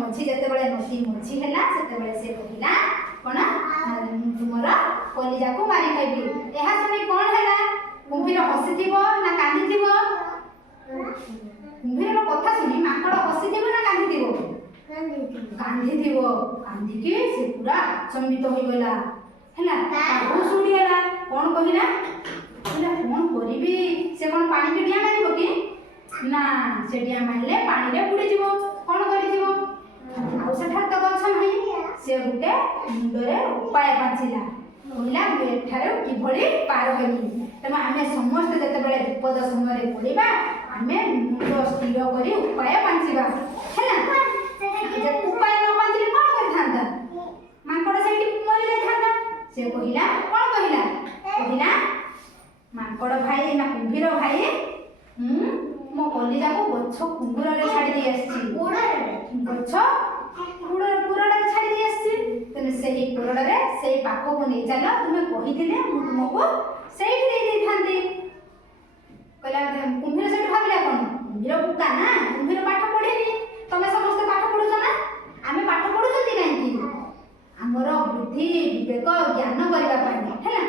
मझी जेतेबेले नदी मझी हैला सेतेबेले से कहिला कोन तुमर कलिजा को मारी खाइबी एहा सुनी कोन हैला कुंभीर हसिथिबो ना कांदिथिबो कुंभीर कथा सुनी माकड़ हसिथिबो ना कांदिथिबो कांदिकी से पूरा चंबित हो गला हैला ताऊ सुनी हैला कोन कहिला हैला कोन करिबी से कोन पानी के डिया मारिबो की ना से डिया मारले पानी रे बुडी जीवो कोन करिथिबो आउ सेठा तो गछ नाही से गुटे मुंडरे उपाय पाचिला कहिला एठारे कि भली पार करबी तमे आमे समस्त जते बेले विपद समय रे पड़िबा आमे मुंड स्थिर करी उपाय पाचिबा हैला जे उपाय न पाचिले कोन करि थांदा माकड़ सेठी मरि जाय थांदा से कहिला कोन कहिला माकड़ भाई ना कुंभीर भाई मो कलिजा को गछ कुंगुर रे छाड़ी दे आछि गछ पुरड़ा रे छाड़ी दे आछि तने सेही पुरड़ा रे सेही पाखो को नै चलो तुमे कहिथिले मु तुमको सेही दे दे थांदी कला कुंभीर सेठी भाबिला कोन कुंभीर बुका ना कुंभीर पाठ पढेनी तमे समस्त पाठ पढुछ ना आमे पाठ पढुछती नै कि हमर बुद्धि विवेक ज्ञान करबा पाई हैला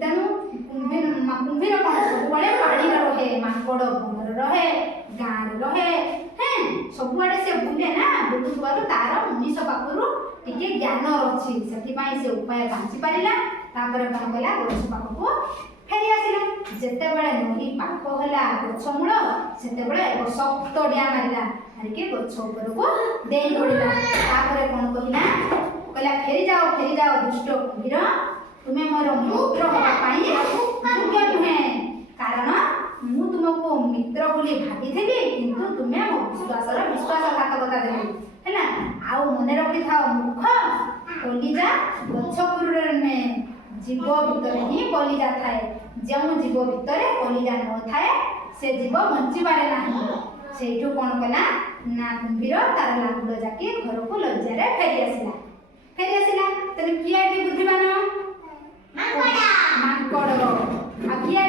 तेणु कुंभीर कौन सब पानी रहे माकड़ बंगर रहे गाँव रहे हैं सबुआड़े से बुले ना बुलुवा तार मनीष पाखर टिके ज्ञान अच्छी से उपाय बांची पारा तापर कौन कला गछ पाखक फेरी आसला जिते बड़े नई पाख है गछमूल से एक शक्त डिया मारा मारिक गछ उपरको दे पड़ा तापर कौन कहला फेरी जाओ दुष्ट कुंभीर तुम्हें मोर मित्र होगापाई योग्य नुहे कारण मु तुमको मित्र बोली भाभी किंतु तुम्हें मो विश्वासघातकता देली है आउ मन रखी था मूर्ख कलिजा गछ पुरुरे नुहे जीव भितर ही कलिजा थाए जो जीव भितर कलिजा न थाए से जीव बंचीबारे नाही सेठू कौन कला ना कुंभीर तार लांगुड़ जाके घर को लज्जा फेरी आसला तेरे किए बुद्धिमान माकड़ आ किए